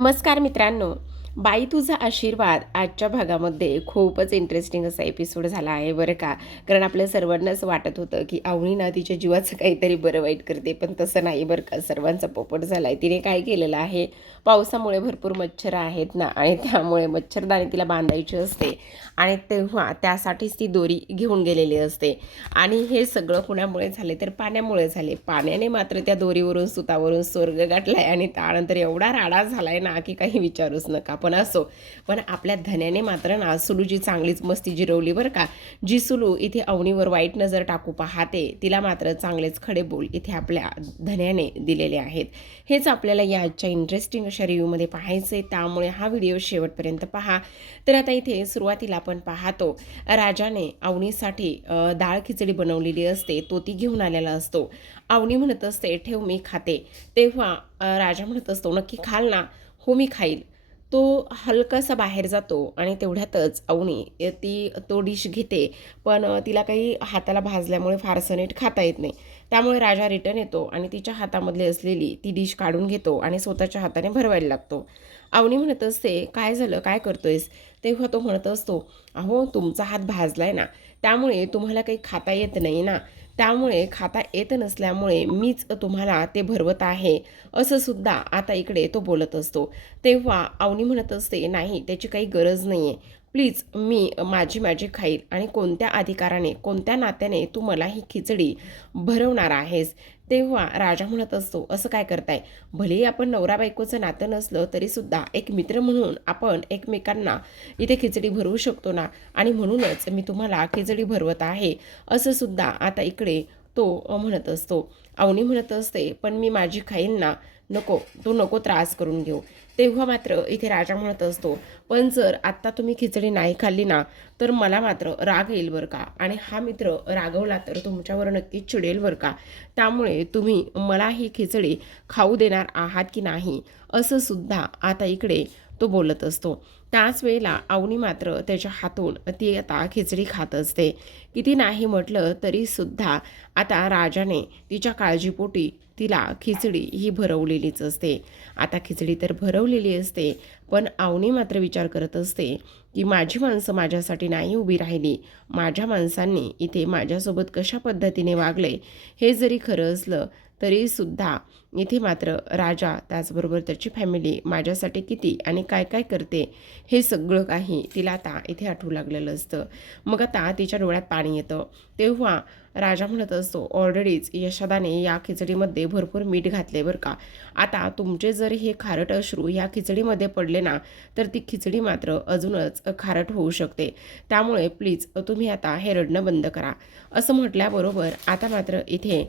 नमस्कार मित्रांनो. बाई तुझा आशीर्वाद आजच्या भागामध्ये खूपच इंटरेस्टिंग असा एपिसोड झाला आहे बरं का. कारण आपल्या सर्वांनाच वाटत होतं की अवनी ना तिच्या जीवाचं काहीतरी बरं वाईट करते, पण तसं नाही बरं का. सर्वांचा पोपट झाला आहे. तिने काय केलेलं आहे, पावसामुळे भरपूर मच्छर आहेत ना, आणि त्यामुळे मच्छरदाणी तिला बांधायची असते आणि तेव्हा त्यासाठीच ती दोरी घेऊन गेलेली असते. आणि हे सगळं कुणामुळे झाले तर पाण्यामुळे झाले. पाण्याने मात्र त्या दोरीवरून सुतावरून स्वर्ग गाठलाय आणि त्यानंतर एवढा राडा झालाय ना की काही विचारूच नका. पण असो, पण आपल्या धन्याने मात्र ना सुलूची चांगलीच मस्ती जिरवली बरं का. जी सुलू इथे अवनीवर वाईट नजर टाकू पाहते, तिला मात्र चांगलेच खडे बोल इथे आपल्या धन्याने दिलेले आहेत. हेच आपल्याला या आजच्या इंटरेस्टिंग अशा रिव्ह्यूमध्ये पाहायचे, त्यामुळे हा व्हिडिओ शेवटपर्यंत पहा. तर आता इथे सुरुवातीला आपण पाहतो, राजाने अवनीसाठी डाळ खिचडी बनवलेली असते, तो ती घेऊन आलेला असतो. अवनी म्हणत असते, ठेव मी खाते. तेव्हा राजा म्हणत असतो, नक्की खाल ना? हो मी खाईल. तो हलकासा बाहेर जातो आणि तेवढ्यातच अवनी तो डिश घेते, पण तिला काही हाताला भाजल्यामुळे फारसं नीट खाता येत नाही. त्यामुळे राजा रिटर्न येतो आणि तिच्या हातामधली असलेली ती डिश काढून घेतो आणि स्वतःच्या हाताने भरवायला लागतो. अवनी म्हणत असते, काय झालं, काय करतोयस? तेव्हा तो म्हणत असतो, अहो तुमचा हात भाजलाय ना, त्यामुळे तुम्हाला काही खाता येत नाही ना, त्यामुळे खाता येत नसल्यामुळे मीच तुम्हाला ते भरवत आहे, असं सुद्धा आता इकडे तो बोलत असतो. तेव्हा अवनी म्हणत असते, नाही त्याची काही गरज नाही आहे, प्लीज मी माझी माझी खाईल, आणि कोणत्या अधिकाराने कोणत्या नात्याने तू मला ही खिचडी भरवणार आहेस? तेव्हा राजा म्हणत असतो, असं काय करताय? भलेही आपण नवरा बायकोचं नातं नसलं तरीसुद्धा एक मित्र म्हणून आपण एकमेकांना इथे खिचडी भरवू शकतो ना, आणि म्हणूनच मी तुम्हाला खिचडी भरवत आहे, असं सुद्धा आता इकडे तो म्हणत असतो. अवनी म्हणत असते, पण मी माझी खाईन ना, नको तू नको त्रास करून घेऊ. तेव्हा मात्र इथे राजा म्हणत असतो, पण जर आत्ता तुम्ही खिचडी नाही खाल्ली ना, तर मला मात्र राग येईल बरं का, आणि हा मित्र रागवला तर तुमच्यावर नक्कीच चिडेल बरं का. त्यामुळे तुम्ही मला ही खिचडी खाऊ देणार आहात की नाही, असं सुद्धा आता इकडे तो बोलत असतो. त्याच वेळेला अवनी मात्र त्याच्या हातून ती आता खिचडी खात असते. किती नाही म्हटलं तरीसुद्धा आता राजाने तिच्या काळजीपोटी तिला खिचडी ही भरवलेलीच असते. आता खिचडी तर भरवलेली असते, पण अवनी मात्र विचार करत असते की माझी माणसं माझ्यासाठी नाही उभी राहिली. माझ्या माणसांनी इथे माझ्यासोबत कशा पद्धतीने वागले, हे जरी खरं असलं तरीसुद्धा इथे मात्र राजा त्याचबरोबर त्याची फॅमिली माझ्यासाठी किती आणि काय काय करते, हे सगळं काही तिला आता इथे आठवू लागलेलं असतं. मग आता तिच्या डोळ्यात पाणी येतं. तेव्हा राजा म्हणत असतो, ऑलरेडीच यशोदाने या खिचडीमध्ये भरपूर मीठ घातले बरं का. आता तुमचे जर हे खारट अश्रू ह्या खिचडीमध्ये पडले ना, तर ती खिचडी मात्र अजूनच खारट होऊ शकते. त्यामुळे प्लीज तुम्ही आता हे रडणं बंद करा. असं म्हटल्याबरोबर आता मात्र इथे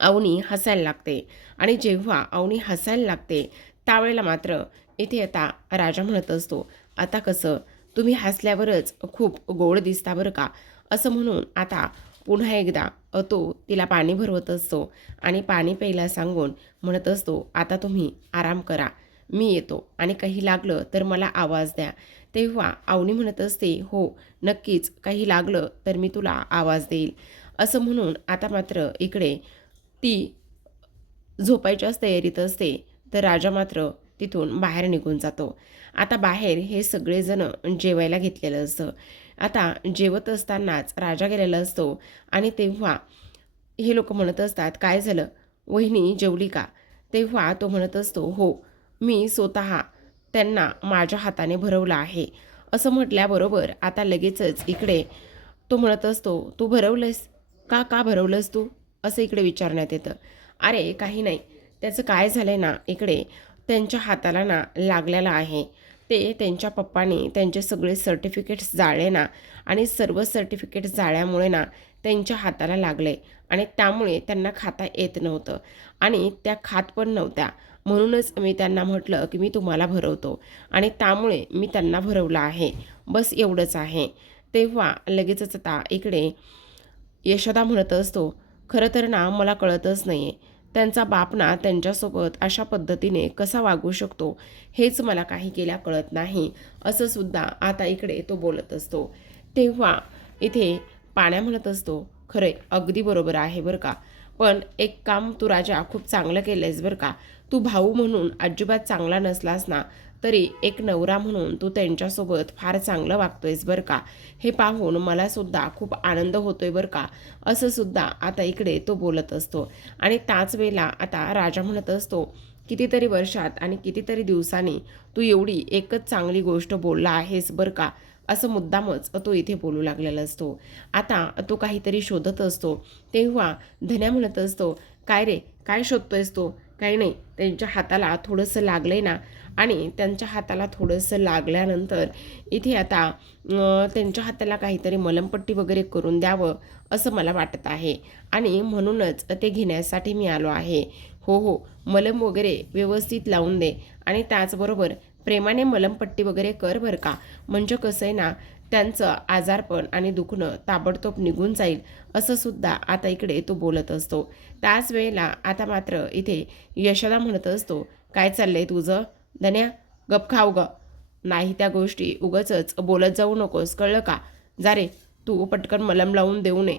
अवनी हसायला लागते, आणि जेव्हा अवनी हसायला लागते त्यावेळेला मात्र इथे आता राजा म्हणत असतो, आता कसं तुम्ही हसल्यावरच खूप गोड दिसता बरं का, असं म्हणून आता पुन्हा एकदा तो तिला पाणी भरवत असतो आणि पाणी प्यायला सांगून म्हणत असतो, आता तुम्ही आराम करा, मी येतो आणि काही लागलं तर मला आवाज द्या. तेव्हा अवनी म्हणत असते, हो नक्कीच, काही लागलं तर मी तुला आवाज देईल, असं म्हणून आता मात्र इकडे ती झोपायच्याच तयारीत असते. तर राजा मात्र तिथून बाहेर निघून जातो. आता बाहेर हे सगळेजण जेवायला घेतलेलं असतं. आता जेवत असतानाच राजा गेलेला असतो आणि तेव्हा हे लोक म्हणत असतात, काय झालं वहिनी, जेवली का? तेव्हा तो म्हणत असतो, हो मी स्वतः त्यांना माझ्या हाताने भरवलं आहे, असं म्हटल्याबरोबर आता लगेचच इकडे तो म्हणत असतो, तू भरवलंस का? का भरवलंस तू? असं इकडे विचारण्यात येतं. अरे काही नाही, त्याचं काय झालंय ना, इकडे त्यांच्या हाताला ना लागलेलं आहे. ते त्यांच्या पप्पाने त्यांचे सगळे सर्टिफिकेट्स जाळले ना, आणि सर्व सर्टिफिकेट्स जाळल्यामुळे ना त्यांच्या हाताला लागले, आणि त्यामुळे त्यांना खाता येत नव्हतं आणि त्या खात पण नव्हत्या. म्हणूनच मी त्यांना म्हटलं की मी तुम्हाला भरवतो, आणि त्यामुळे मी त्यांना भरवलं आहे, बस एवढंच आहे. तेव्हा लगेचच आता इकडे यशोदा म्हणत असतो, खरं तर ना मला कळतच नाही आहे, त्यांचा बाप ना त्यांच्यासोबत अशा पद्धतीने कसा वागू शकतो, हेच मला काही केल्या कळत नाही, असं सुद्धा आता इकडे तो बोलत असतो. तेव्हा इथे पाण्या म्हणत असतो, खरंय अगदी बरोबर आहे बरं का, पण एक काम तू राजा खूप चांगलं केलं आहेस बरं का. तू भाऊ म्हणून अजिबात चांगला नसलास ना, तरी एक नवरा म्हणून तू त्यांच्यासोबत फार चांगलं वागतोयस बरं का. हे पाहून मलासुद्धा खूप आनंद होतोय बरं का, असं सुद्धा आता इकडे तो बोलत असतो. आणि त्याच वेळेला आता राजा म्हणत असतो, कितीतरी वर्षात आणि कितीतरी दिवसांनी तू एवढी एकच चांगली गोष्ट बोलला आहेस बरं का, असं मुद्दामच तो इथे बोलू लागलेला असतो. आता तो काहीतरी शोधत असतो, तेव्हा धन्या म्हणत असतो, काय रे, काय शोधतोयस तो? काही नाही, त्यांच्या हाताला थोडंसं लागलंय ना. आणि त्यांच्या हाताला थोडंसं लागल्यानंतर इथे आता त्यांच्या हाताला काहीतरी मलमपट्टी वगैरे करून द्यावं असं मला वाटत आहे आणि म्हणूनच ते घेण्यासाठी मी आलो आहे. हो हो, मलम वगैरे व्यवस्थित लावून दे आणि त्याचबरोबर प्रेमाने मलमपट्टी वगैरे कर बरं का. म्हणजे कसं आहे ना, त्यांचं आजारपण आणि दुखणं ताबडतोब निघून जाईल असं सुद्धा आता इकडे तो बोलत असतो. त्याच वेळेला आता मात्र इथे यशोदा म्हणत असतो, काय चाललंय तुझं धन्या? गप खाऊ ग. नाही त्या गोष्टी उगाचच बोलत जाऊ नकोस, कळलं का. जा रे, तू पटकन मलम लावून देऊ नये.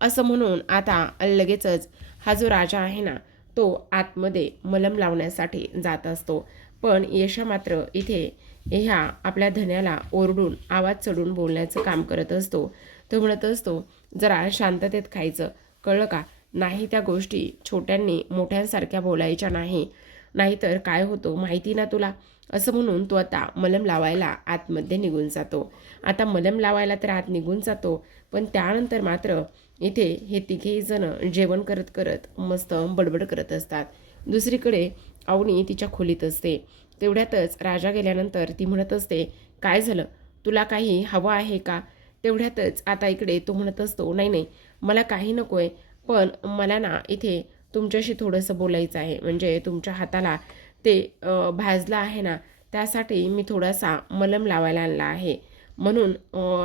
असं म्हणून आता लगेचच हा जो राजा आहे ना, तो आतमध्ये मलम लावण्यासाठी जात असतो. पण यशा मात्र इथे ह्या आपल्या धन्याला ओरडून आवाज चढून बोलण्याचं काम करत असतो. तो म्हणत असतो, जरा शांततेत खायचं, कळलं का. नाही त्या गोष्टी छोट्यांनी मोठ्यांसारख्या बोलायच्या नाही, नाहीतर काय होतं माहिती ना तुला. असं म्हणून तो आता मलम लावायला आतमध्ये निघून जातो. आता मलम लावायला तर आत निघून जातो, पण त्यानंतर मात्र इथे हे तिघेही जण जेवण करत करत मस्त बडबड करत असतात. दुसरीकडे अवनी तिच्या खोलीत असते. तेवढ्यातच राजा गेल्यानंतर ती म्हणत असते, काय झालं, तुला काही हवं आहे का. तेवढ्यातच आता इकडे तो म्हणत असतो, नाही नाही, मला काही नको आहे, पण मला ना इथे तुमच्याशी थोडंसं बोलायचं आहे. म्हणजे तुमच्या हाताला ते भाजलं आहे ना, त्यासाठी मी थोडासा मलम लावायला आणला आहे. म्हणून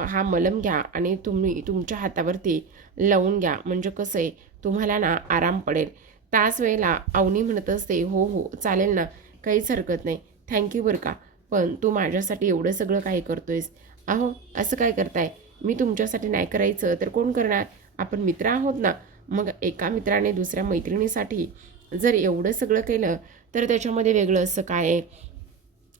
हा मलम घ्या आणि तुम्ही तुमच्या हातावरती लावून घ्या, म्हणजे कसं आहे तुम्हाला ना आराम पडेल. त्याच वेळेला अवनी म्हणत असते, हो हो चालेल ना, काहीच हरकत नाही, थँक्यू बरं का. पण तू माझ्यासाठी एवढं सगळं काही करतोयस. अहो असं काय करताय, मी तुमच्यासाठी नाही करायचं तर कोण करणार, आपण मित्र आहोत ना. मग एका मित्राने दुसऱ्या मैत्रिणीसाठी जर एवढं सगळं केलं तर त्याच्यामध्ये वेगळं असं काय आहे.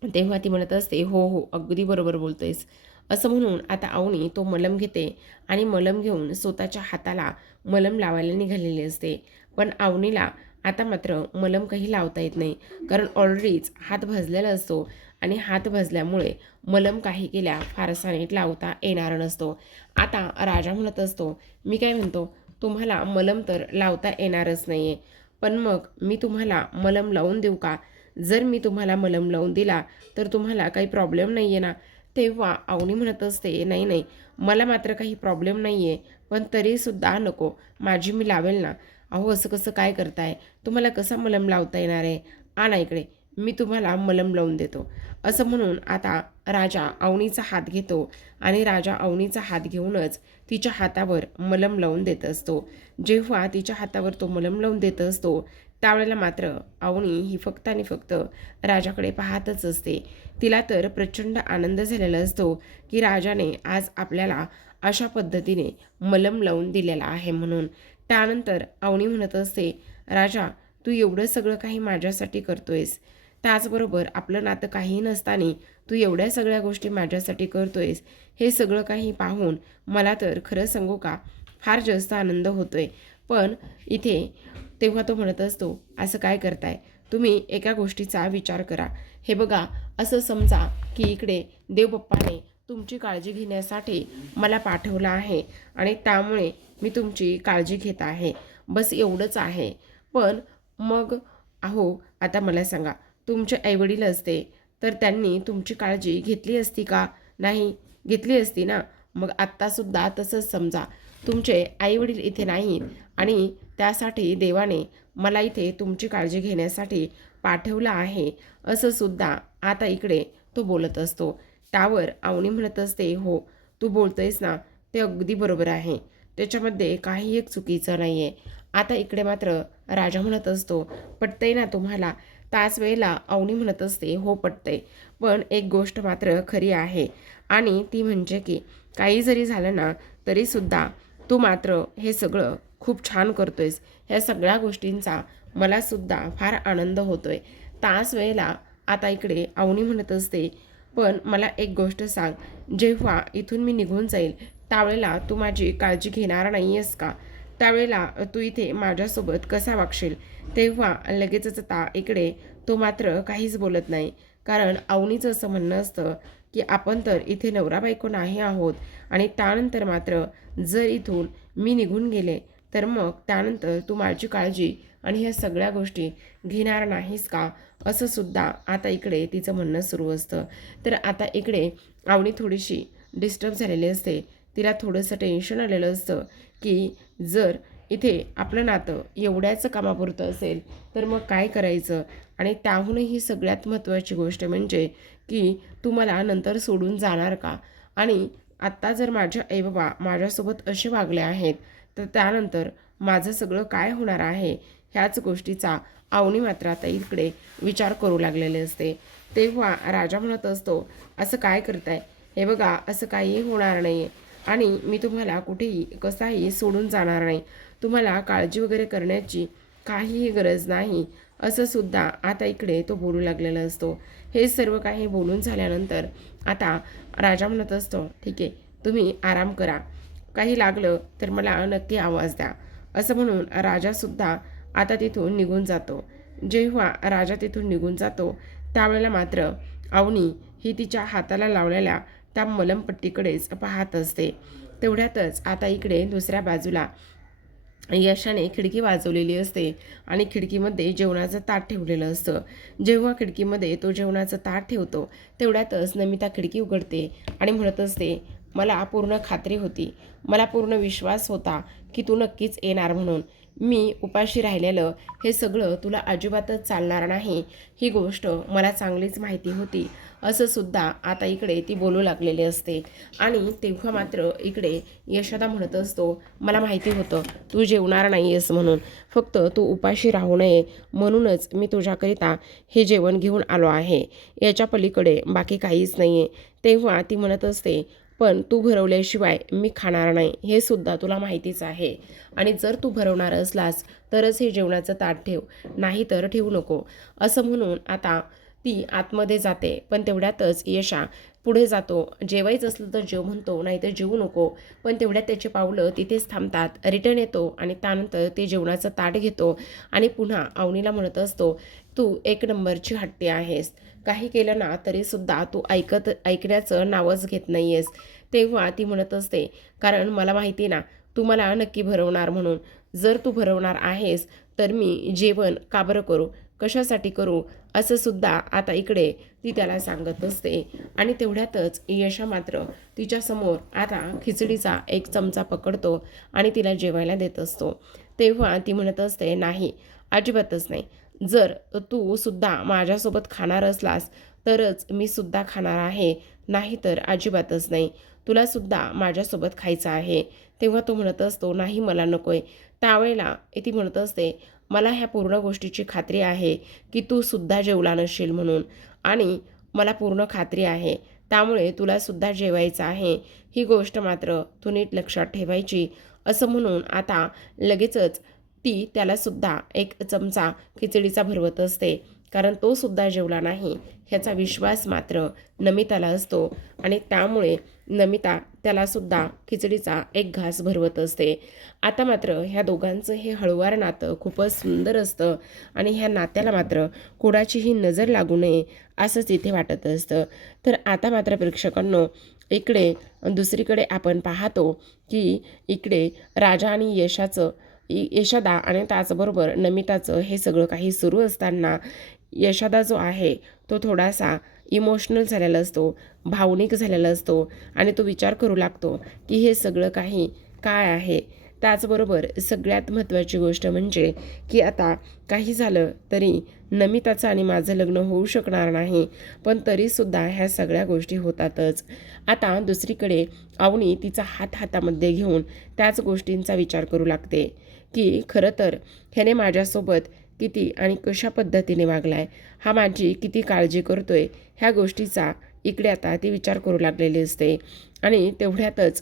तेव्हा ती म्हणत असते, हो हो अगदी बरोबर बोलतोयस. असं म्हणून आता अवनी तो मलम घेते आणि मलम घेऊन स्वतःच्या हाताला मलम लावायला निघालेली असते. पण अवनीला आता मात्र मलम काही लावता येत नाही, कारण ऑलरेडीच हात भाजलेला असतो आणि हात भाजल्यामुळे मलम काही केल्या फारसा नीट लावता येणार नसतो. आता राजा म्हणत असतो, मी काय म्हणतो, तुम्हाला मलम तर लावता येणारच नाही आहे, पण मग मी तुम्हाला मलम लावून देऊ का. जर मी तुम्हाला मलम लावून दिला तर तुम्हाला काही प्रॉब्लेम नाही आहे ना. तेव्हा अवनी म्हणत असते, नाही नाही, मला मात्र काही प्रॉब्लेम नाही आहे, पण तरीसुद्धा नको, माझी मी लावेल ना. अहो असं कसं काय करताय, तुम्हाला कसा मलम लावता येणार आहे. आणा इकडे, मी तुम्हाला मलम लावून देतो. असं म्हणून आता राजा अवनीचा हात घेतो आणि राजा अवनीचा हात घेऊनच तिच्या हातावर मलम लावून देत असतो. जेव्हा तिच्या हातावर तो मलम लावून देत असतो त्यावेळेला मात्र अवनी ही फक्त आणि फक्त राजाकडे पाहतच असते. तिला तर प्रचंड आनंद झालेला असतो की राजाने आज आपल्याला अशा पद्धतीने मलम लावून दिलेला आहे म्हणून. त्यानंतर अवनी म्हणत असते, राजा तू एवढं सगळं काही माझ्यासाठी करतोयस, त्याचबरोबर आपलं नातं काहीही नसताना तू एवढ्या सगळ्या गोष्टी माझ्यासाठी करतोयस, हे सगळं काही पाहून मला तर खरं सांगू का फार जास्त आनंद होतोय. पण इथे तेव्हा तो म्हणत असतो, असं काय करताय तुम्ही, एका गोष्टीचा विचार करा. हे बघा, असं समजा की इकडे देवबाप्पाने तुमची काळजी घेण्यासाठी मला पाठवलं आहे आणि त्यामुळे मी तुमची काळजी घेत आहे, बस एवढंच आहे. पण मग अहो आता मला सांगा, तुमचे आईवडील असते तर त्यांनी तुमची काळजी घेतली असती का. नाही घेतली असती ना. मग आत्तासुद्धा तसंच समजा, तुमचे आईवडील इथे नाहीत आणि त्यासाठी देवाने मला इथे तुमची काळजी घेण्यासाठी पाठवलं आहे, असं सुद्धा आता इकडे तो बोलत असतो. त्यावर अवनी म्हणत असते, हो तू बोलतोयस ना ते अगदी बरोबर आहे, त्याच्यामध्ये काही एक चुकीचं नाही आहे. आता इकडे मात्र राजा म्हणत असतो, पटतंय ना तुम्हाला. त्याच वेळेला अवनी म्हणत असते, हो पटतंय, पण एक गोष्ट मात्र खरी आहे आणि ती म्हणजे की काही जरी झालं ना तरीसुद्धा तू मात्र हे सगळं खूप छान करतोयस. ह्या सगळ्या गोष्टींचा मलासुद्धा फार आनंद होतोय. त्याच वेळेला आता इकडे अवनी म्हणत असते, पण मला एक गोष्ट सांग, जेव्हा इथून मी निघून जाईल त्यावेळेला तू माझी काळजी घेणार नाही आहेस का? त्यावेळेला तू इथे माझ्यासोबत कसा वागशील? तेव्हा लगेचच आता इकडे तो मात्र काहीच बोलत नाही. कारण अवनीचं असं म्हणणं असतं की आपण तर इथे नवरा बायको नाही आहोत आणि त्यानंतर मात्र जर इथून मी निघून गेले तर मग त्यानंतर तू माझी काळजी आणि ह्या सगळ्या गोष्टी घेणार नाहीस का? असं सुद्धा आता इकडे तिचं म्हणणं सुरू असतं. तर आता इकडे अवनी थोडीशी डिस्टर्ब झालेली असते. तिला थोडंसं टेन्शन आलेलं असतं की जर इथे आपलं नातं एवढ्याच कामापुरतं असेल तर मग काय करायचं? आणि त्याहूनही सगळ्यात महत्त्वाची गोष्ट म्हणजे की तू मला नंतर सोडून जाणार का? आणि आत्ता जर माझे आईबाबा माझ्यासोबत असे वागले आहेत तर त्यानंतर माझं सगळं काय होणार आहे? ह्याच गोष्टीचा अवनी मात्र आता इकडे विचार करू लागलेले असते. तेव्हा राजा म्हणत असतो, असं काय करताय? हे बघा, असं काही होणार नाही आणि मी तुम्हाला कुठेही कसाही सोडून जाणार नाही. तुम्हाला काळजी वगैरे करण्याची काहीही गरज नाही, असं सुद्धा आता इकडे तो बोलू लागलेला असतो. हे सर्व काही बोलून झाल्यानंतर आता राजा म्हणत असतो, ठीक आहे, तुम्ही आराम करा, काही लागलं तर मला नक्की आवाज द्या, असं म्हणून राजासुद्धा आता तिथून निघून जातो. जेव्हा राजा तिथून निघून जातो त्यावेळेला मात्र अवनी ही तिच्या हाताला लावलेल्या त्या मलमपट्टीकडेच पाहत असते. तेवढ्यातच आता इकडे दुसऱ्या बाजूला यशाने खिडकी वाजवलेली असते आणि खिडकीमध्ये जेवणाचं ताट ठेवलेलं असतं. जेव्हा खिडकीमध्ये तो जेवणाचं ताट ठेवतो तेवढ्यातच नमिता खिडकी उघडते आणि म्हणत असते, मला पूर्ण खात्री होती, मला पूर्ण विश्वास होता की तू नक्कीच येणार म्हणून. मी उपाशी राहिलेलं हे सगळं तुला अजिबातच चालणार नाही, ही गोष्ट मला चांगलीच माहिती होती, असं सुद्धा आता इकडे ती बोलू लागलेली असते. आणि तेव्हा मात्र इकडे यशोदा म्हणत असतो, मला माहिती होतं तू जेवणार नाही आहेस म्हणून, फक्त तू उपाशी राहू नये म्हणूनच मी तुझ्याकरिता हे जेवण घेऊन आलो आहे, याच्या पलीकडे बाकी काहीच नाही आहे. तेव्हा ती म्हणत असते, पण तू भरवल्याशिवाय मी खाणार नाही हे सुद्धा तुला माहितीच आहे आणि जर तू भरवणार असलास तरच हे जेवणाचं ताट ठेव, नाही तर ठेवू नको, असं म्हणून आता ती आतमध्ये जाते. पण तेवढ्यातच यशा पुढे जातो. जेवायचं असलं तर जेव म्हणतो, नाही तर जेवू नको. पण तेवढ्यात त्याची पावलं तिथेच थांबतात. रिटर्न येतो आणि त्यानंतर ते जेवणाचं ताट घेतो आणि पुन्हा अवनीला म्हणत असतो, तू एक नंबरची हट्टी आहेस, काही केलं ना तरीसुद्धा तू ऐकण्याचं नावच घेत नाही आहेस. तेव्हा ती म्हणत असते, कारण मला माहिती ना तू मला नक्की भरवणार म्हणून. जर तू भरवणार आहेस तर मी जेवण का बरं करू, कशासाठी करू, असं सुद्धा आता इकडे ती त्याला सांगत असते. आणि तेवढ्यातच यशा मात्र तिच्यासमोर आता खिचडीचा एक चमचा पकडतो आणि तिला जेवायला देत असतो. तेव्हा ती म्हणत असते, नाही, अजिबातच नाही, जर तू सुद्धा माझ्यासोबत खाणार असलास तरच मी सुद्धा खाणार आहे, नाही तर अजिबातच नाही, तुला सुद्धा माझ्यासोबत खायचं आहे. तेव्हा तो म्हणत असतो, नाही मला नको आहे. त्यावेळेला ती म्हणत असते, मला ह्या पूर्ण गोष्टीची खात्री आहे की तू सुद्धा जेवला नसशील म्हणून आणि मला पूर्ण खात्री आहे, त्यामुळे तुला सुद्धा जेवायचं आहे, ही गोष्ट मात्र तू नीट लक्षात ठेवायची, असं म्हणून आता लगेचच ती त्यालासुद्धा एक चमचा खिचडीचा भरवत असते. कारण तो सुद्धा जेवला नाही ह्याचा विश्वास मात्र नमिताला असतो आणि त्यामुळे नमिता त्यालासुद्धा खिचडीचा एक घास भरवत असते. आता मात्र ह्या दोघांचं हे हळूवार नातं खूपच सुंदर असतं आणि ह्या नात्याला मात्र कोणाचीही नजर लागू नये असंच इथे वाटत असतं. तर आता मात्र प्रेक्षकांनो, इकडे दुसरीकडे आपण पाहतो की इकडे राजा आणि यशोदा आणि त्याचबरोबर नमिताचं हे सगळं काही सुरू असताना यशोदा जो आहे तो थोडासा इमोशनल झालेला असतो, भावनिक झालेला असतो आणि तो विचार करू लागतो की हे सगळं काही काय आहे. त्याचबरोबर सगळ्यात महत्त्वाची गोष्ट म्हणजे की आता काही झालं तरी नमिताचं आणि माझं लग्न होऊ शकणार नाही, पण तरीसुद्धा ह्या सगळ्या गोष्टी होतातच. आता दुसरीकडे अवनी तिचा हात हातामध्ये घेऊन त्याच गोष्टींचा विचार करू लागते की खरं तर ह्याने माझ्यासोबत किती आणि कशा पद्धतीने वागलाय, हा माझी किती काळजी करतोय, ह्या गोष्टीचा इकडे आता ती विचार करू लागलेली असते. आणि तेवढ्यातच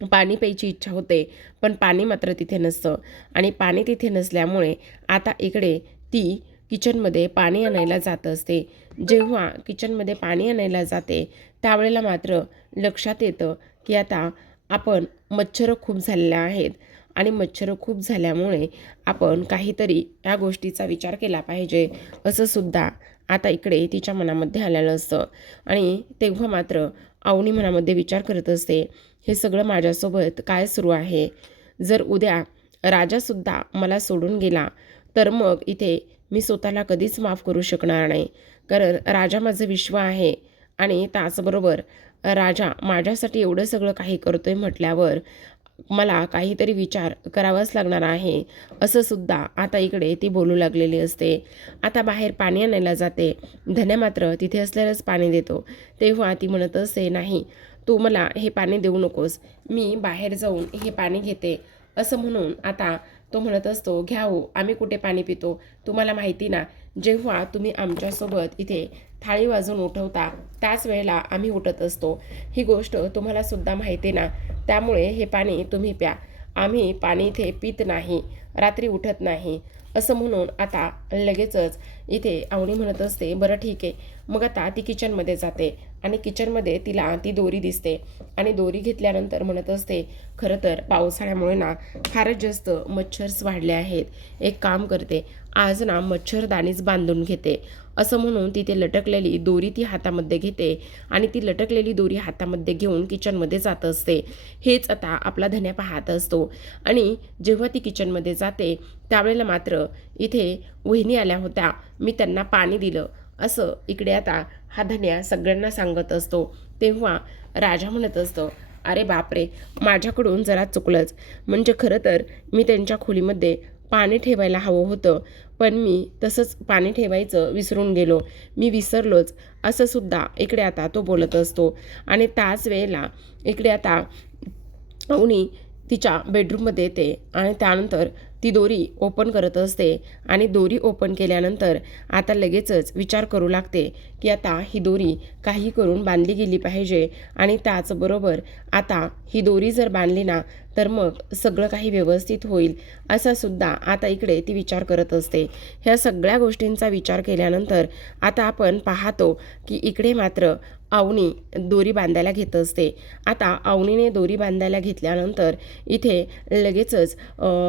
पाणी प्यायची इच्छा होते, पण पाणी मात्र तिथे नसतं आणि पाणी तिथे नसल्यामुळे आता इकडे ती किचनमध्ये पाणी आणायला जात असते. जेव्हा किचनमध्ये पाणी आणायला जाते त्यावेळेला मात्र लक्षात येतं की आता आपण मच्छरं खूप झालेल्या आहेत आणि मच्छरं खूप झाल्यामुळे आपण काहीतरी या गोष्टीचा विचार केला पाहिजे असं सुद्धा आता इकडे तिच्या मनामध्ये आलेलं असतं. आणि तेव्हा मात्र अवनी मनामध्ये विचार करत असते, हे सगळं माझ्यासोबत काय सुरू आहे? जर उद्या राजासुद्धा मला सोडून गेला तर मग इथे मी स्वतःला कधीच माफ करू शकणार नाही. कारण राजा माझं विश्व आहे आणि त्याचबरोबर राजा माझ्यासाठी एवढं सगळं काही करतोय म्हटल्यावर मला काहीतरी विचार करावाच लागणार आहे असं सुद्धा आता इकडे ती बोलू लागलेली असते. आता बाहेर पाणी आणायला जाते. धन्या मात्र तिथे असलेलंच पाणी देतो. तेव्हा ती म्हणत असते, नाही तू मला हे पाणी देऊ नकोस, मी बाहेर जाऊन हे पाणी घेते असं म्हणून आता तो म्हणत असतो, घ्या हो, आम्ही कुठे पाणी पितो, तुम्हाला माहिती ना, जेव्हा तुम्ही आमच्यासोबत इथे थाळी वाजून उठवता त्याच वेळेला आम्ही उठत असतो, ही गोष्ट तुम्हाला सुद्धा माहिती ना, त्यामुळे हे पाणी तुम्ही प्या, आम्ही पाणी इथे पित नाही, रात्री उठत नाही असं म्हणून आता लगेचच इथे अवनी म्हणत असते, बरं ठीक आहे. मग आता ती किचनमध्ये जाते आणि किचनमध्ये तिला ती दोरी दिसते आणि दोरी घेतल्यानंतर म्हणत असते, खरं तर पावसाळ्यामुळे ना फारच जास्त मच्छर्स वाढले आहेत, एक काम करते, आज ना मच्छरदाणीच बांधून घेते असं म्हणून ती ते लटकलेली दोरी ती हातामध्ये घेते आणि ती लटकलेली दोरी हातामध्ये घेऊन किचनमध्ये जात असते. हेच आता आपला धन्या पाहत असतो आणि जेव्हा ती किचनमध्ये जाते त्यावेळेला मात्र इथे वहिनी आल्या होत्या, मी त्यांना पाणी दिलं असं इकडे आता हा धन्या सगळ्यांना सांगत असतो. तेव्हा राजा म्हणत असतो, अरे बापरे, माझ्याकडून जरा चुकलंच, म्हणजे खरं तर मी त्यांच्या खोलीमध्ये पाणी ठेवायला हवं होतं, पण मी तसंच पाणी ठेवायचं विसरून गेलो, मी विसरलोच असं सुद्धा इकडे आता तो बोलत असतो. आणि त्याच वेळेला इकडे आता अवनी तिच्या बेडरूममध्ये येते आणि त्यानंतर ती दोरी ओपन करत असते आणि दोरी ओपन केल्यानंतर आता लगेचच विचार करू लागते की आता ही दोरी काही करून बांधली गेली पाहिजे आणि त्याचबरोबर आता ही दोरी जर बांधली ना तर मग सगळं काही व्यवस्थित होईल असा सुद्धा आता इकडे ती विचार करत असते. ह्या सगळ्या गोष्टींचा विचार केल्यानंतर आता आपण पाहतो की इकडे मात्र अवनी दोरी बांधायला घेत असते. आता अवनीने दोरी बांधायला घेतल्यानंतर इथे लगेचच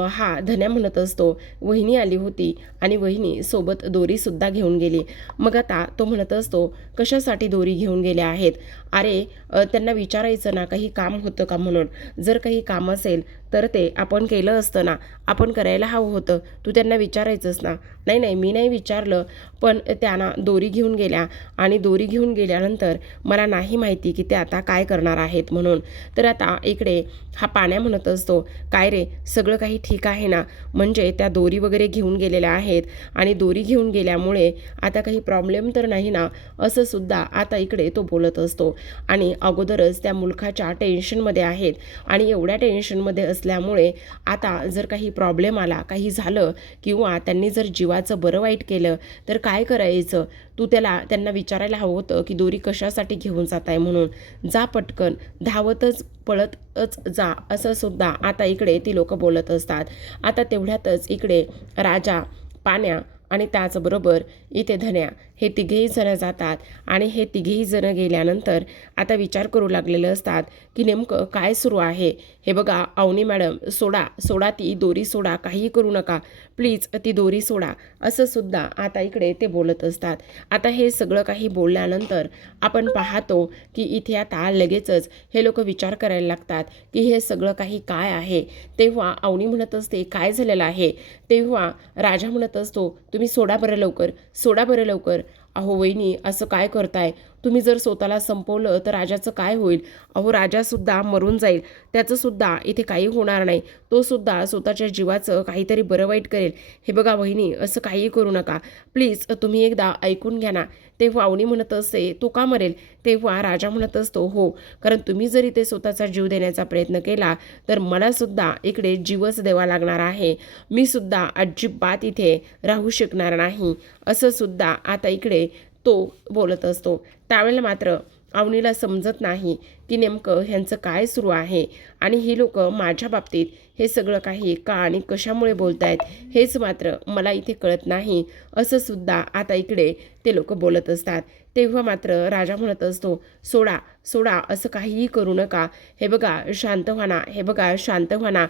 हा धन्या म्हणत असतो, वहिनी आली होती आणि वहिनी सोबत दोरीसुद्धा घेऊन गेली. मग आता तो म्हणत असतो, कशासाठी दोरी घेऊन गेल्या आहेत? अरे त्यांना विचारायचं ना काही काम होतं का म्हणून, जर काही काम असेल तर ते आपण केलं असतं ना, आपण करायला हवं होतं, तू त्यांना विचारायचंच ना. नाही नाही, मी नाही विचारलं, पण त्यांना दोरी घेऊन गेल्या आणि दोरी घेऊन गेल्यानंतर मला नाही माहिती की ते आता काय करणार आहेत म्हणून. तर आता इकडे हा पाण्या म्हणत असतो, काय रे सगळं काही ठीक आहे ना, म्हणजे त्या दोरी वगैरे घेऊन गेलेल्या आहेत आणि दोरी घेऊन गेल्यामुळे आता काही प्रॉब्लेम तर नाही ना, असं सुद्धा आता इकडे तो बोलत असतो. आणि अगोदरच त्या मुलखाच्या टेन्शनमध्ये आहेत आणि एवढ्या टेन्शनमध्ये असल्यामुळे आता जर काही प्रॉब्लेम आला, काही झालं किंवा त्यांनी जर जीवाचं बरं वाईट केलं तर काय करायचं? तू त्यांना विचारायला हवं होतं की दोरी कशासाठी घेऊन जात आहे म्हणून, जा पटकन, धावतच पळतच जा असं सुद्धा आता इकडे ती लोक बोलत असतात. आता तेवढ्यातच इकडे राजा, पाण्या आणि त्याचबरोबर इथे धन्या हे तिघेही जण जातात आणि हे तिघेही जण गेल्यानंतर आता विचार करू लागलेले असतात की नेमकं काय सुरू आहे. हे बघा अवनी मॅडम, सोडा ती दोरी, सोडा, काहीही करू नका, प्लीज ती दोरी सोडा असं सुद्धा आता इकडे ते बोलत असतात. आता हे सगळं काही बोलल्यानंतर आपण पाहतो की इथे आता लगेचच हे लोक विचार करायला लागतात की हे सगळं काही काय आहे. तेव्हा अवनी म्हणत असते, काय झालेलं आहे? तेव्हा राजा म्हणत असतो, तुम्ही सोडा बरं लवकर, सोडा बरं लवकर. अहो वहिनी, असं काय करताय? तुम्ही जर स्वतःला संपवलं तर राजाचं काय होईल? अहो राजासुद्धा मरून जाईल, त्याचंसुद्धा इथे काही होणार नाही, तो सुद्धा स्वतःच्या जीवाचं काहीतरी बरं वाईट करेल. हे बघा वहिनी, असं काही करू नका, प्लीज तुम्ही एकदा ऐकून घ्या ना. तेव्हा अवनी म्हणत असते, तो का मरेल? तेव्हा राजा म्हणत असतो, हो, कारण तुम्ही जर इथे स्वतःचा जीव देण्याचा प्रयत्न केला तर मलासुद्धा इकडे जीवच द्यावा लागणार आहे, मी सुद्धा अजिबात इथे राहू शकणार नाही असं सुद्धा आता इकडे तो बोलत असतो. त्यावेळेला मात्र अवनीला समजत नाही की नेमकं ह्यांचं काय सुरू आहे आणि ही लोक माझ्या बाबतीत हे सगळं काही का आणि कशामुळे बोलत आहेत हेच मात्र मला इथे कळत नाही, असं सुद्धा आता इकडे ते लोक बोलत असतात. तेव्हा मात्र राजा म्हणत असतो, सोडा सोडा, असं काहीही करू नका, हे बघा शांत व्हा ना, हे बघा शांत व्हा ना.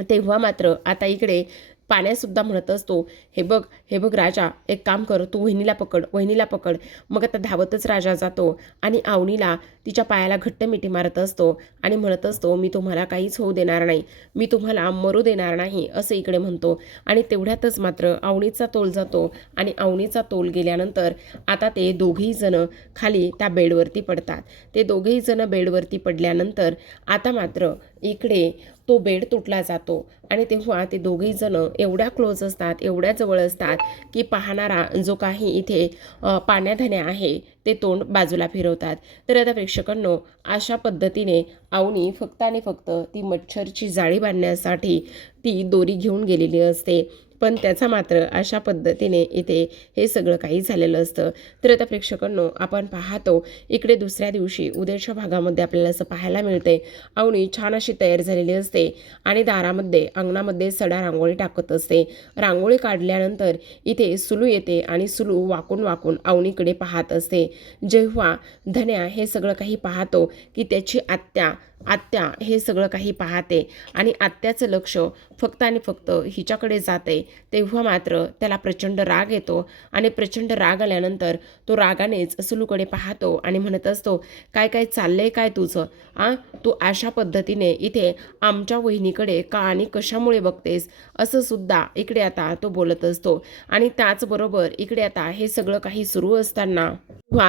तेव्हा मात्र आता इकडे पाण्यासुद्धा म्हणत असतो, हे बघ राजा, एक काम कर, तू वहिनीला पकड, वहिनीला पकड. मग आता धावतच राजा जातो आणि अवनीला तिच्या पायाला घट्ट मिठी मारत असतो आणि म्हणत असतो, मी तुम्हाला काहीच होऊ देणार नाही, मी तुम्हाला मरू देणार नाही, असं इकडे म्हणतो. आणि तेवढ्यातच मात्र अवनीचा तोल जातो आणि अवनीचा तोल गेल्यानंतर आता ते दोघेही जण खाली त्या बेडवरती पडतात. ते दोघेही जण बेडवरती पडल्यानंतर आता मात्र इकडे तो बेड तुटला जातो आणि तेव्हा ते दोघेही जण एवढ्या क्लोज असतात, एवढ्या जवळ असतात की पाहणारा जो काही इथे पाण्याधने आहे ते तोंड बाजूला फिरवतात. तर आता प्रेक्षकांनो, अशा पद्धतीने अवनी फक्त आणि फक्त ती मच्छरची जाळी बांधण्यासाठी ती दोरी घेऊन गेलेली असते, पण त्याचा मात्र अशा पद्धतीने इथे हे सगळं काही झालेलं असतं. तर आता प्रेक्षकांनो, आपण पाहतो इकडे दुसऱ्या दिवशी उद्याच्या भागामध्ये आपल्याला असं पाहायला मिळते, अवनी छान अशी तयार झालेली असते आणि दारामध्ये अंगणामध्ये सडा रांगोळी टाकत असते. रांगोळी काढल्यानंतर इथे सुलू येते आणि सुलू वाकून वाकून अवनीकडे पाहत असते. जेव्हा धन्या हे सगळं काही पाहतो की त्याची आत्या हे सगळं काही पाहते आणि आत्याचं लक्ष फक्त आणि फक्त हिच्याकडे जाते, तेव्हा मात्र त्याला प्रचंड राग येतो आणि प्रचंड राग आल्यानंतर तो रागानेच सुलूकडे पाहतो आणि म्हणत असतो, काय काय चाललंय काय तुझं? तू अशा पद्धतीने इथे आमच्या वहिनीकडे का आणि कशामुळे बघतेस, असं सुद्धा इकडे आता तो बोलत असतो. आणि त्याचबरोबर इकडे आता हे सगळं काही सुरू असताना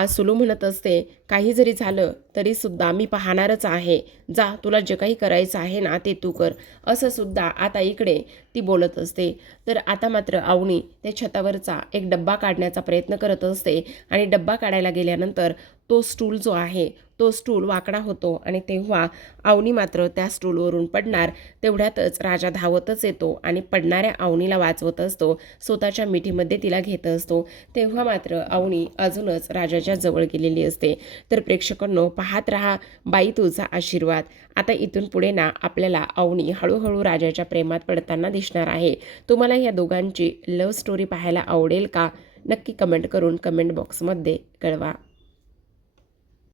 सुलू म्हणत असते, काही जरी झालं तरी सुद्धा मी पाहणारच आहे, जा तुला जे काही करायचं आहे ना ते तू कर, असं सुद्धा आता इकडे ती बोलत असते. तर आता मात्र अवनी त्या छतावरचा एक डब्बा काढण्याचा प्रयत्न करत असते आणि डब्बा काढायला गेल्यानंतर तो स्टूल जो आहे तो स्टूल वाकडा होतो आणि तेव्हा अवनी मात्र त्या स्टूलवरून पडणार. तेवढ्यातच राजा धावतच येतो आणि पडणाऱ्या अवनीला वाचवत असतो, स्वतःच्या मिठीमध्ये तिला घेत असतो. तेव्हा मात्र अवनी अजूनच राजाच्या जवळ गेलेली असते. तर प्रेक्षकांनो, पाहत रहा बाई तुझा आशीर्वाद. आता इथून पुढे ना आपल्याला अवनी हळूहळू राजाच्या प्रेमात पडताना दिसणार आहे. तुम्हाला या दोघांची लव्ह स्टोरी पाहायला आवडेल का? नक्की कमेंट करून कमेंट बॉक्समध्ये कळवा.